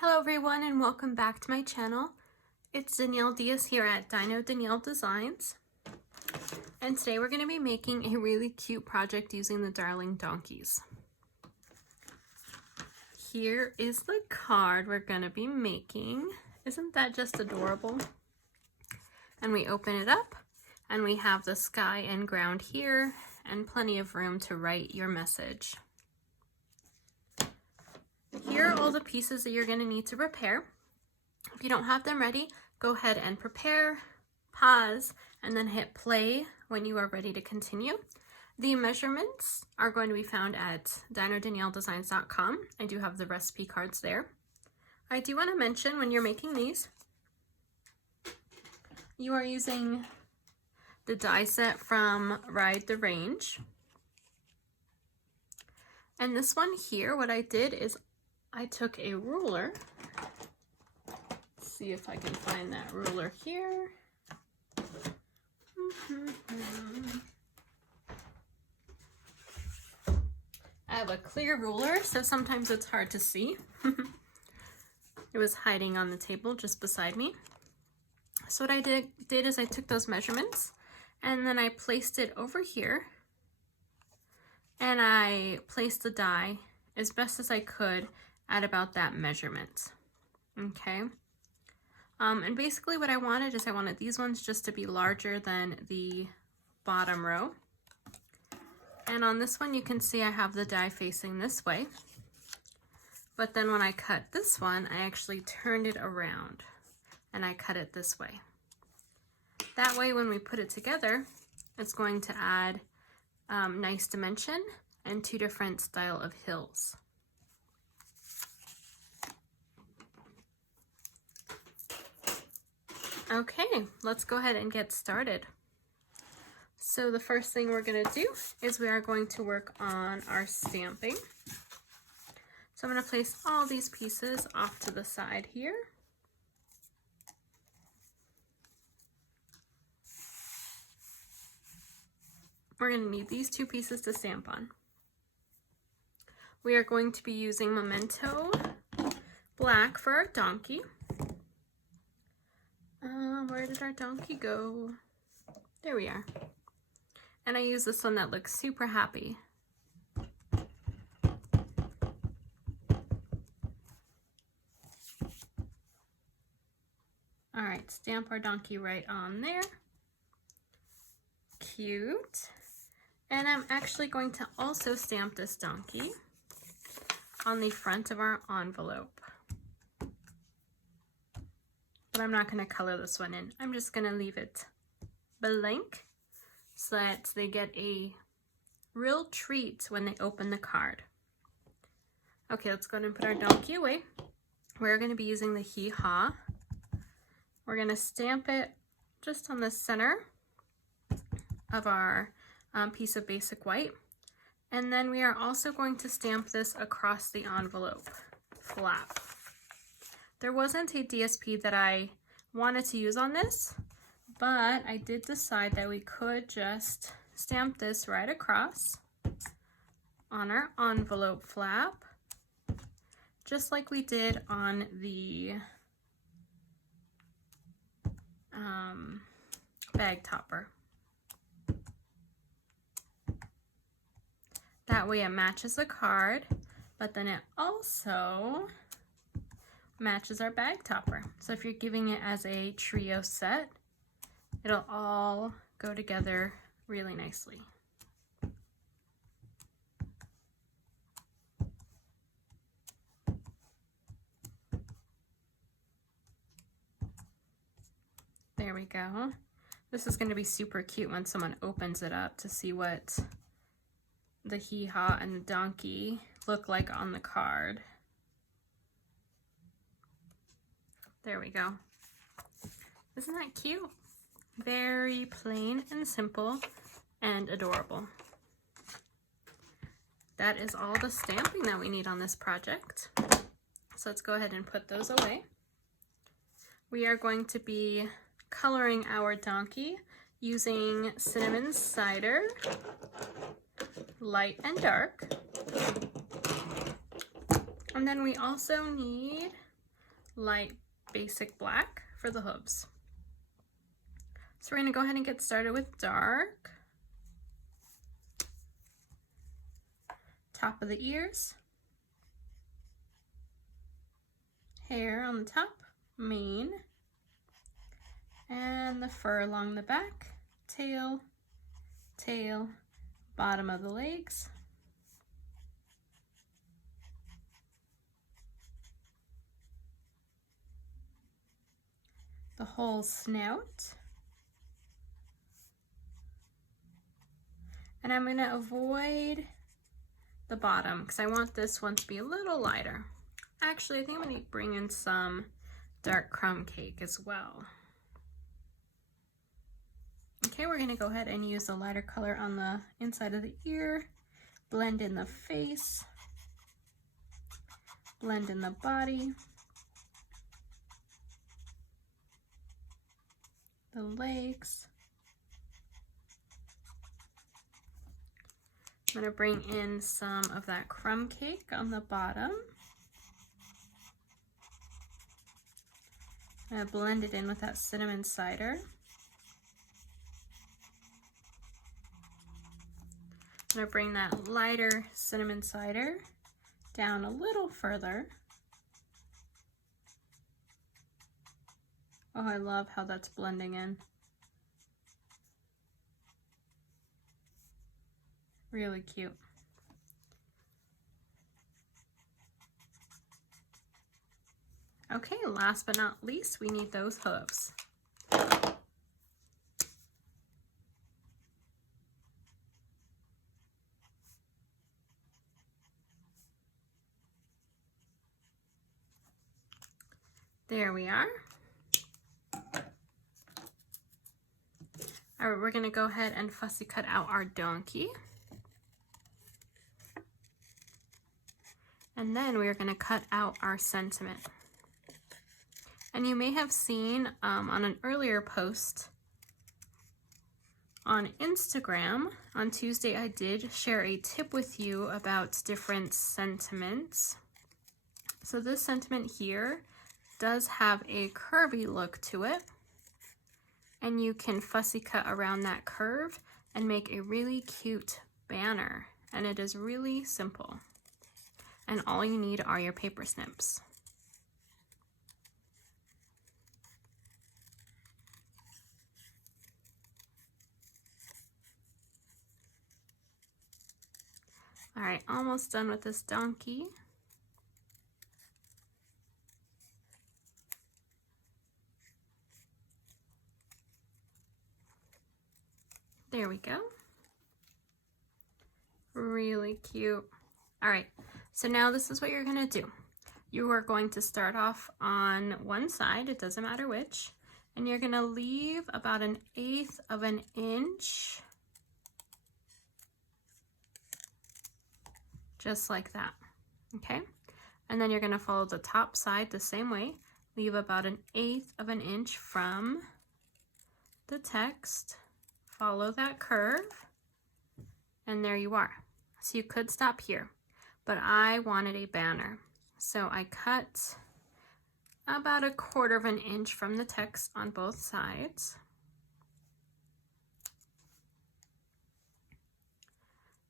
Hello everyone and welcome back to my channel. It's Danielle Diaz here at Dino Danielle Designs. And today we're going to be making a really cute project using the Darling Donkeys. Here is the card we're going to be making. Isn't that just adorable? And we open it up and we have the sky and ground here and plenty of room to write your message. Here are all the pieces that you're going to need to prepare. If you don't have them ready, go ahead and prepare, pause, and then hit play when you are ready to continue. The measurements are going to be found at dinodanielledesigns.com. I do have the recipe cards there. I do want to mention when you're making these, you are using the die set from Ride the Range. And this one here, what I did is I took a ruler. Let's see if I can find that ruler here. I have a clear ruler, so sometimes it's hard to see. It was hiding on the table just beside me. So what I did is I took those measurements and then I placed it over here and I placed the die as best as I could at about that measurement. Okay. And basically what I wanted is I wanted these ones just to be larger than the bottom row. And on this one you can see I have the die facing this way. But then when I cut this one, I actually turned it around and I cut it this way. That way when we put it together, it's going to add nice dimension and two different style of hills. Okay, let's go ahead and get started. So the first thing we're going to do is we are going to work on our stamping. So I'm going to place all these pieces off to the side here. We're going to need these two pieces to stamp on. We are going to be using Memento Black for our donkey. Where did our donkey go? There we are. And I use this one that looks super happy. All right, stamp our donkey right on there. Cute. And I'm actually going to also stamp this donkey on the front of our envelope. But I'm not going to color this one in. I'm just going to leave it blank so that they get a real treat when they open the card. Okay, let's go ahead and put our donkey away. We're going to be using the hee-haw. We're going to stamp it just on the center of our piece of basic white. And then we are also going to stamp this across the envelope flap. There wasn't a DSP that I wanted to use on this, but I did decide that we could just stamp this right across on our envelope flap, just like we did on the bag topper. That way it matches the card, but then it also matches our bag topper. So if you're giving it as a trio set, it'll all go together really nicely. There we go. This is going to be super cute when someone opens it up to see what the hee-haw and the donkey look like on the card. There we go. Isn't that cute? Very plain and simple and adorable. That is all the stamping that we need on this project. So let's go ahead and put those away. We are going to be coloring our donkey using Cinnamon Cider, light and dark. And then we also need light basic black for the hooves. So we're going to go ahead and get started with dark. Top of the ears. Hair on the top, mane. And the fur along the back, tail, tail, bottom of the legs. The whole snout. And I'm going to avoid the bottom because I want this one to be a little lighter. Actually, I think I'm going to bring in some dark crumb cake as well. Okay, we're going to go ahead and use the lighter color on the inside of the ear, blend in the face, blend in the body, the legs. I'm going to bring in some of that crumb cake on the bottom. I'm going to blend it in with that cinnamon cider. I'm going to bring that lighter cinnamon cider down a little further. Oh, I love how that's blending in. Really cute. Okay, last but not least, we need those hooves. There we are. All right, we're gonna go ahead and fussy cut out our donkey. And then we are gonna cut out our sentiment. And you may have seen on an earlier post on Instagram, on Tuesday, I did share a tip with you about different sentiments. So this sentiment here does have a curvy look to it. And you can fussy cut around that curve and make a really cute banner. And it is really simple. And all you need are your paper snips. All right, almost done with this donkey. There we go. Really cute. All right, so now this is what you're gonna do. You are going to start off on one side, it doesn't matter which, and you're gonna leave about 1/8 of an inch, just like that, okay? And then you're gonna follow the top side the same way, leave about 1/8 of an inch from the text, follow that curve, and there you are. So you could stop here, but I wanted a banner. So I cut about 1/4 of an inch from the text on both sides.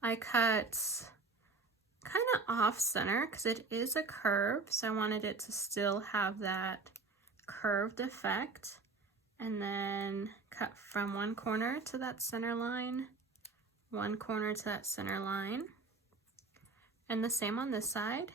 I cut kind of off center because it is a curve, so I wanted it to still have that curved effect. And then cut from one corner to that center line, one corner to that center line. And the same on this side.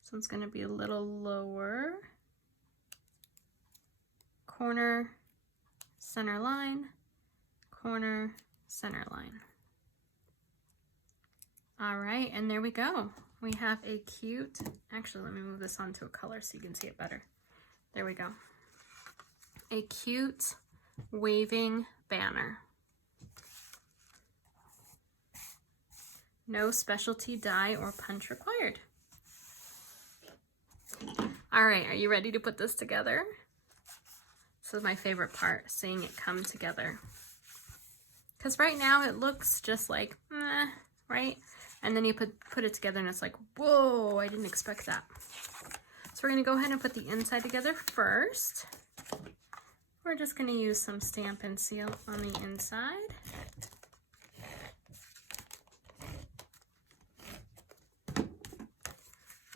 This one's going to be a little lower. Corner, center line, corner, center line. All right, and there we go. We have a cute, actually let me move this onto a color so you can see it better. There we go. A cute waving banner. No specialty dye or punch required. All right, are you ready to put this together? This is my favorite part, seeing it come together. Because right now it looks just like, meh, right? And then you put it together and it's like, whoa, I didn't expect that. So we're going to go ahead and put the inside together first. We're just going to use some Stampin' Seal on the inside.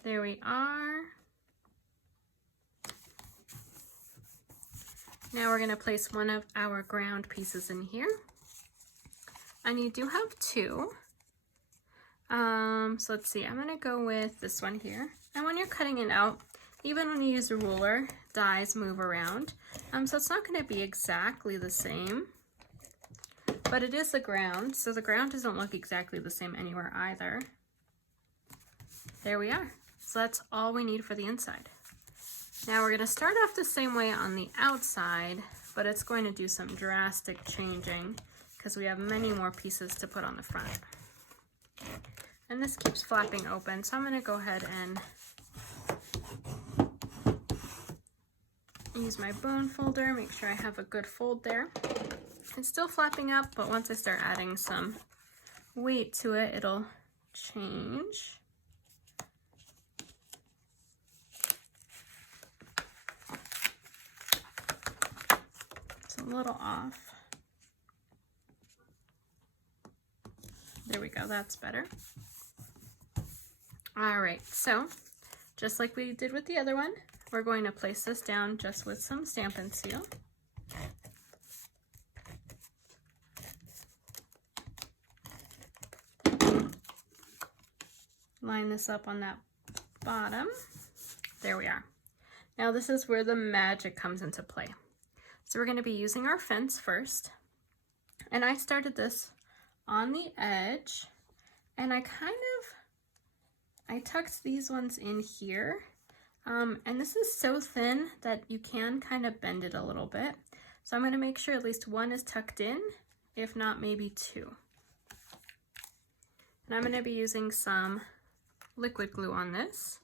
There we are. Now we're going to place one of our ground pieces in here. And you do have two. So let's see, I'm going to go with this one here. And when you're cutting it out, even when you use a ruler, dies move around. So it's not going to be exactly the same. But it is the ground, so the ground doesn't look exactly the same anywhere either. There we are. So that's all we need for the inside. Now we're going to start off the same way on the outside, but it's going to do some drastic changing because we have many more pieces to put on the front. And this keeps flapping open, so I'm going to go ahead and use my bone folder, make sure I have a good fold there. It's still flapping up, but once I start adding some weight to it, it'll change. It's a little off. There we go, that's better. All right, so just like we did with the other one, we're going to place this down just with some Stampin' Seal. Line this up on that bottom. There we are. Now this is where the magic comes into play. So we're going to be using our fence first. And I started this on the edge, and I tucked these ones in here. And this is so thin that you can kind of bend it a little bit. So I'm going to make sure at least one is tucked in, if not maybe two. And I'm going to be using some liquid glue on this.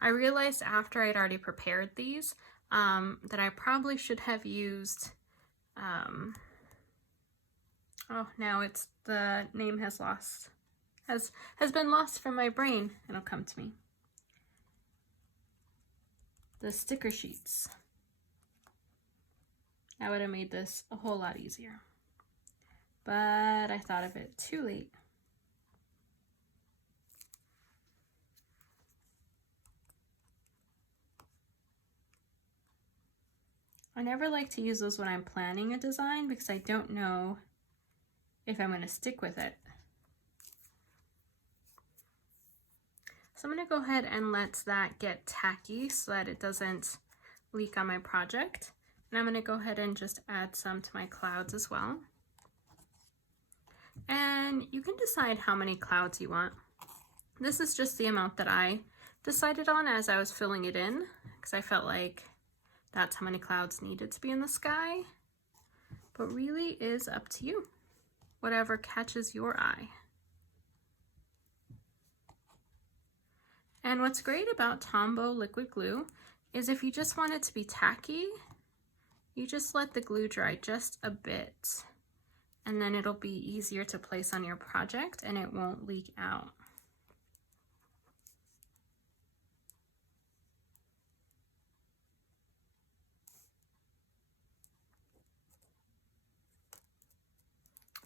I realized after I'd already prepared these that I probably should have used, oh, now the name has been lost from my brain. It'll come to me. The sticker sheets. I would have made this a whole lot easier, but I thought of it too late. I never like to use those when I'm planning a design because I don't know if I'm going to stick with it. So I'm going to go ahead and let that get tacky so that it doesn't leak on my project. And I'm going to go ahead and just add some to my clouds as well. And you can decide how many clouds you want. This is just the amount that I decided on as I was filling it in because I felt like that's how many clouds needed to be in the sky. But really is up to you. Whatever catches your eye. And what's great about Tombow liquid glue is if you just want it to be tacky, you just let the glue dry just a bit, and then it'll be easier to place on your project and it won't leak out.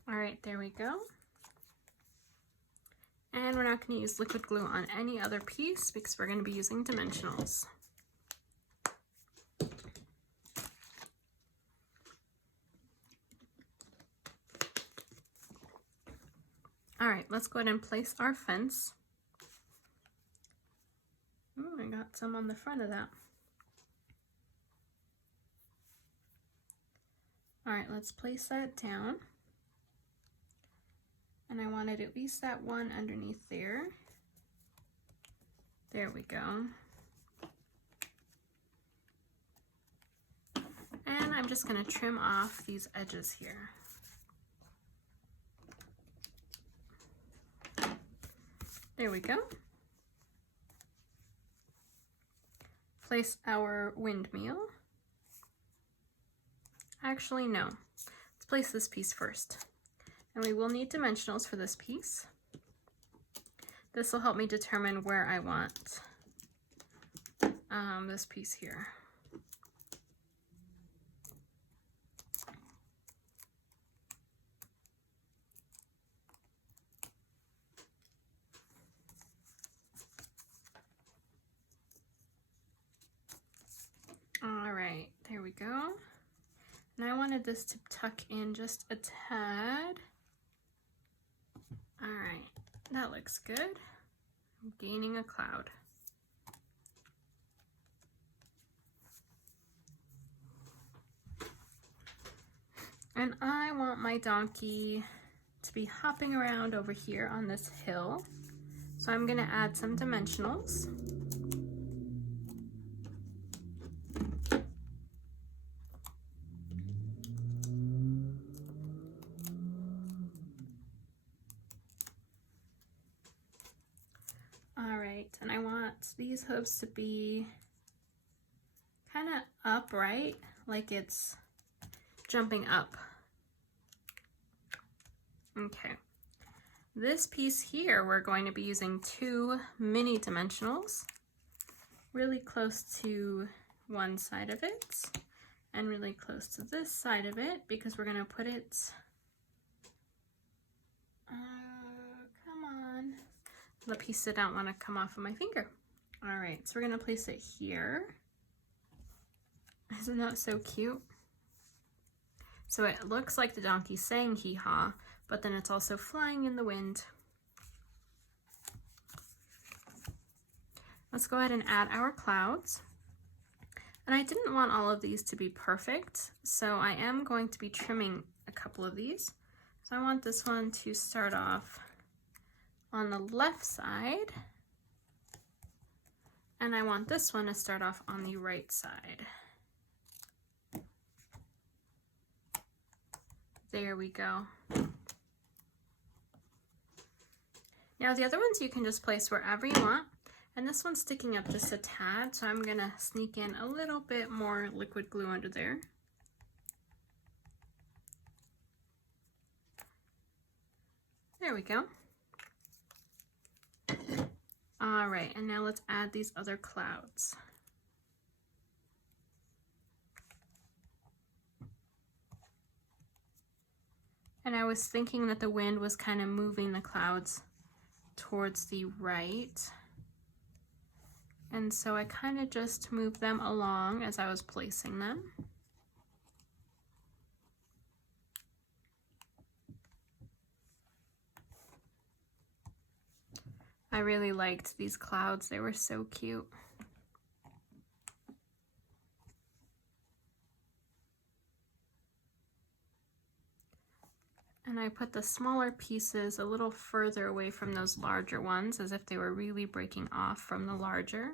All right, there we go. And we're not going to use liquid glue on any other piece because we're going to be using dimensionals. All right, let's go ahead and place our fence. Oh, I got some on the front of that. All right, let's place that down. And I wanted at least that one underneath there. There we go. And I'm just going to trim off these edges here. There we go. Place our windmill. Actually, no. Let's place this piece first. And we will need dimensionals for this piece. This will help me determine where I want this piece here. All right, there we go. And I wanted this to tuck in just a tad. All right, that looks good. I'm gaining a cloud. And I want my donkey to be hopping around over here on this hill. So I'm gonna add some dimensionals. All right, and I want these hooves to be kind of upright, like it's jumping up. Okay, this piece here, we're going to be using 2 mini dimensionals, really close to one side of it, and really close to this side of it, because we're gonna put it, come on, the piece that don't want to come off of my finger. All right, so we're gonna place it here. Isn't that so cute? So it looks like the donkey's saying hee-haw, but then it's also flying in the wind. Let's go ahead and add our clouds. And I didn't want all of these to be perfect, so I am going to be trimming a couple of these. So I want this one to start off on the left side, and I want this one to start off on the right side. There we go. Now the other ones you can just place wherever you want, and this one's sticking up just a tad, so I'm gonna sneak in a little bit more liquid glue under there. There we go. All right, and now let's add these other clouds. And I was thinking that the wind was kind of moving the clouds towards the right. And so I kind of just moved them along as I was placing them. I really liked these clouds. They were so cute. And I put the smaller pieces a little further away from those larger ones, as if they were really breaking off from the larger.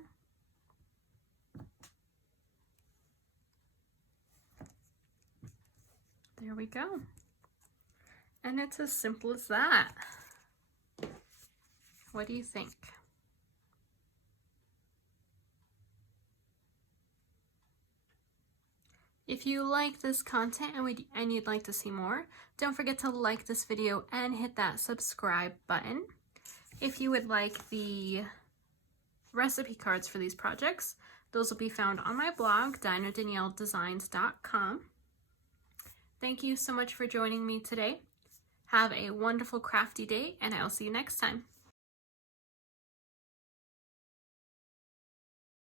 There we go. And it's as simple as that. What do you think? If you like this content and you'd like to see more, don't forget to like this video and hit that subscribe button. If you would like the recipe cards for these projects, those will be found on my blog, dinerdanielledesigns.com. Thank you so much for joining me today. Have a wonderful crafty day, and I'll see you next time.